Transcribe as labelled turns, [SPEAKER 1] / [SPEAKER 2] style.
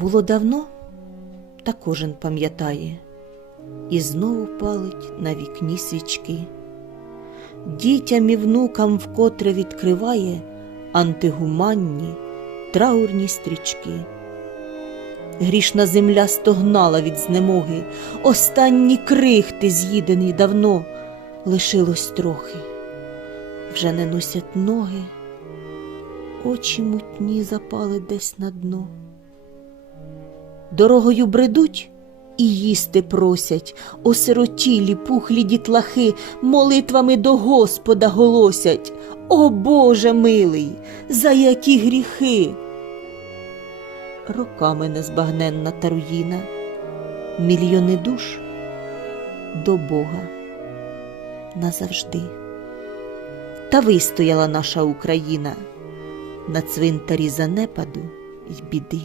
[SPEAKER 1] Було давно, та кожен пам'ятає, і знову палить на вікні свічки. Дітям і внукам вкотре відкриває антигуманні, траурні стрічки. Грішна земля стогнала від знемоги, останні крихти, з'їдені давно, лишилось трохи. Вже не носять ноги, очі мутні запали десь на дно. Дорогою бредуть і їсти просять, осиротілі, пухлі дітлахи, молитвами до Господа голосять. О Боже милий, за які гріхи! Роками незбагненна та руїна, мільйони душ до Бога назавжди. Та вистояла наша Україна на цвинтарі занепаду й біди.